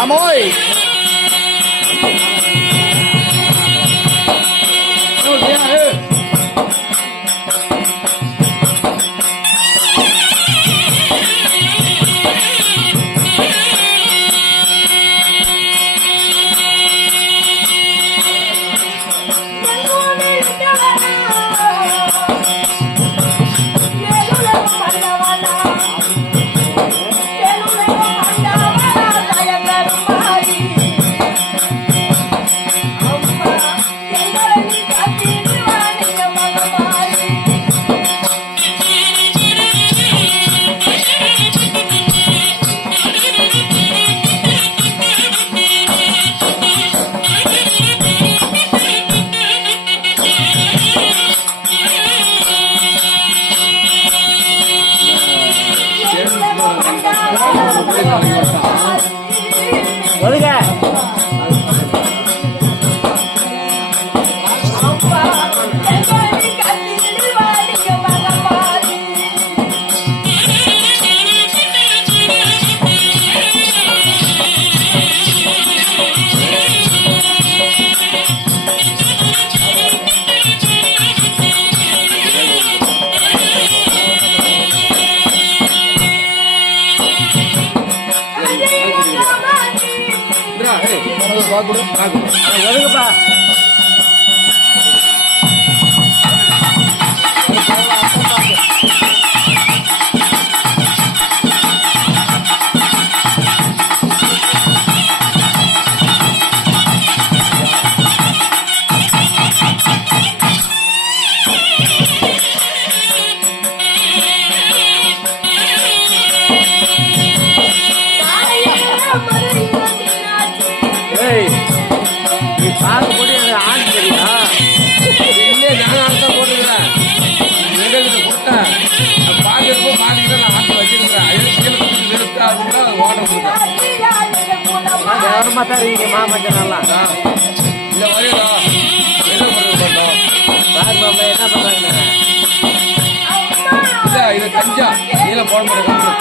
Amoy! ஒதுக்குப்பா பாக்கு போட்டு எனக்கு ஆண் தெரியா இல்லையே நான் ஆண்தான் போட்டுக்கிறேன் கொடுத்தேன் பாக்கிறப்போ மாட்டிக்கிட்ட நான் ஆட்டு வச்சிருக்கிறேன் வெறுத்தா அப்படின்னா ஓட்ட கொடுத்தேன் கவனமா தான் இருக்கீங்க மாமச்சனெல்லாம் இல்லை வரையிடும் என்ன பண்ணுறோம் சார் மாமா என்ன பண்றாங்க இல்லை இதை கஞ்சா நீல போட மாட்டேங்க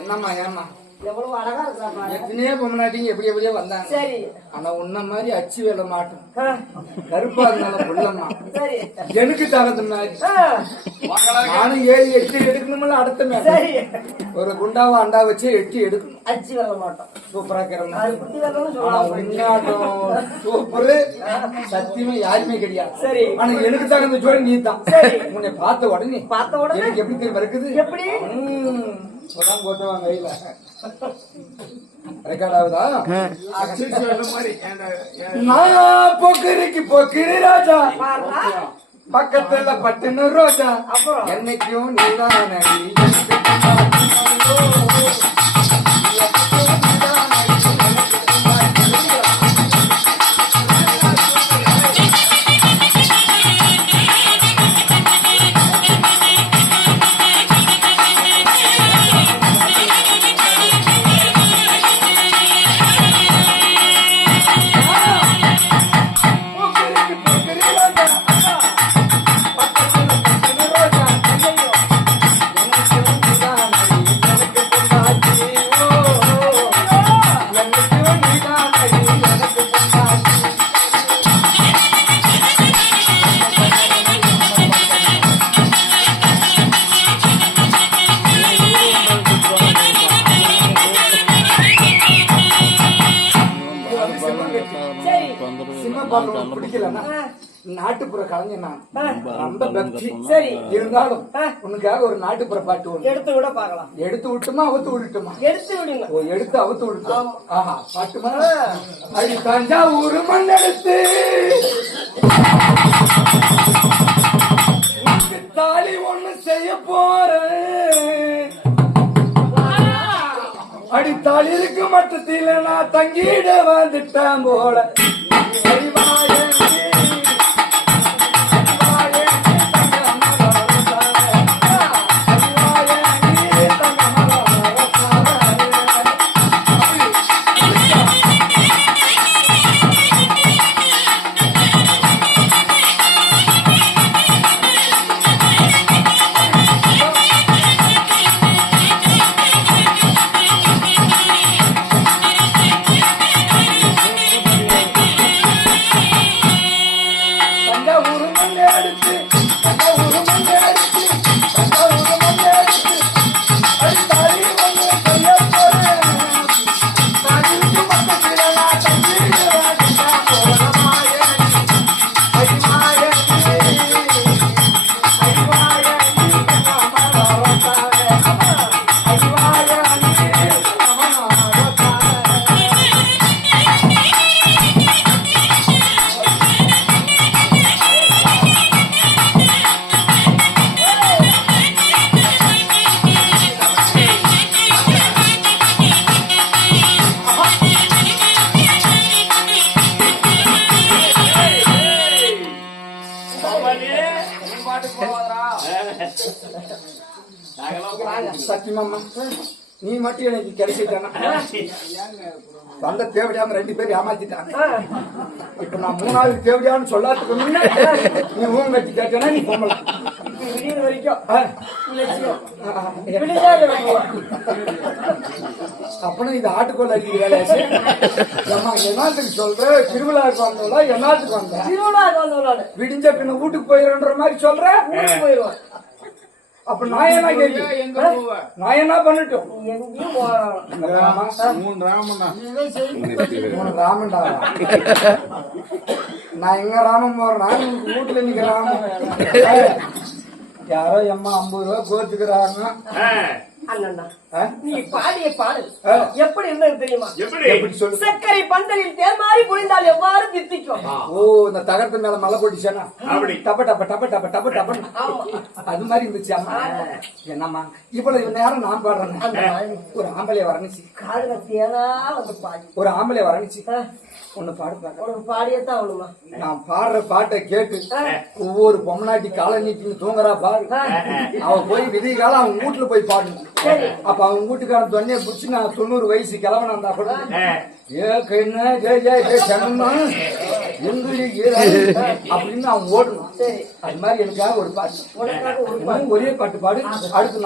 என்னம்மா ஏம்மா எவ்வளவு அழகா இருக்கிறா எத்தனையோ பொம்மநாட்டிங்க எப்படி எப்படியோ வந்தாங்க. சரி. ஆனா உன்ன மாதிரி அச்சு வேலை மாட்டோம். கருப்பா இருந்தாலும் உள்ளம்மா சரி. எனக்கு தரது மாதிரி நானும் 7-8 எடுக்கணும்ல. அடுத்த மேல ஒரு குண்டாவை அண்டா வச்சு 8 எடுக்கணும். அச்சு வேலை மாட்டோம். சூப்பரா இருக்கிறோம். சொல்லுவாங்க. சூப்பரு சத்தியமா யாருமே கிடையாது. சரி. ஆனா எனக்கு தகுந்த ஜோடி நீ தான். உன்னை பார்த்த உடனே எனக்கு எப்படி தெரியும் இருக்குது? எப்படி போட்டுவாங்க கையில ரெக்கார்ட் ஆகுதா? நான் பொக்கிரிக்கு பொக்கிரி ராஜா பக்கத்துல பட்டுன்னு ரோஜா என்னைக்கும் நீதான் பிடிக்கலன்னா நாட்டுப்புற கலைஞர் நான் ரொம்ப பக்தி. சரி இருந்தாலும் உனக்காக ஒரு நாட்டுப்புற பாட்டு எடுத்து விட பாக்கலாம். எடுத்து விட்டுமா அவுத்து விட்டுமா? எடுத்து விடுங்க. எடுத்து அவுத்து விட்டுட்டோம். ஆஹா பாட்டுமா? அது தஞ்சாவூர் மண்ணெடுத்து தாலி ஒண்ணு செய்ய போறேன். அடி தாலி இருக்கு மட்டத்தில நான் தங்கிட வந்துட்டேன் போல. சத்தியமாமா நீ மட்டும் எனக்கு கிடைச்சிட்டானா? வந்த தேவடியாம 2 பேர் ஏமாத்திட்டாங்க. இப்ப நான் 3வது தேவடியான்னு சொல்லாதுக்கு முன்னே நீ ஊம் கட்டி கேட்டனா நீ போகலாம். வரைக்கும் அப்பனா இது ஆட்டுக்கோள் அடிக்கிற வேலை. என்னத்துக்கு சொல்ற? திருவிழாவுக்கு வந்தோம்ல. என்னத்துக்கு வந்த? திருவிழாவுக்கு வந்தோம். விடிஞ்ச பின்ன வீட்டுக்கு போயிடுன்ற மாதிரி சொல்ற. போயிடுவோம். அப்ப நான் என்ன கேட்கிறேன்? நான் என்ன பண்ணட்டும்? ராமன்டா நான் எங்க ராமன் போறேன்? வீட்டுல நிக்க ராமன். யாரோ எம்மா 50 ரூபா கோச்சுக்கிறாங்க. நீ பாடிய பாடல் எப்படி இருந்தது தெரியுமா? எப்படி சொல்லு? சர்க்கரை பந்தலில் தேர்மாறி புரிந்தால் எவ்வாறு தித்திக்கும்? ஓ இந்த தகரத்து மேல மலை போட்டுச்சேனா டப்ப டப்ப டப்ப டப்ப டப்ப டப்ப அது மாதிரி இருந்துச்சு. அம்மா என்னம்மா இவ்வளவு நேரம் நான் பாடுறேன். ஒரு ஆம்பளைய வரணிச்சு காதுல தேனா வந்து பாடி. ஒரு ஆம்பளைய வரணிச்சு ஒண்ணு பாடுறாங்க. உனக்கு பாடியத்தான் அவனுமா? நான் பாடுற பாட்டை கேட்டு ஒவ்வொரு பொம்மநாட்டி காலை நீட்டின்னு தூங்குறா பாரு. அவ போய் விதி காலம் அவன் வீட்டுல போய் பாடணும். அப்ப அவன் வீட்டுக்காரன் தொன்னைய புடிச்சு நான் 90 வயசு கிழவனா இருந்தா கூட அப்படின்னு அவன் ஓடணும். அது மாதிரி எனக்காக ஒரு பாட்டு ஒரே பாட்டு பாடு. அடுத்து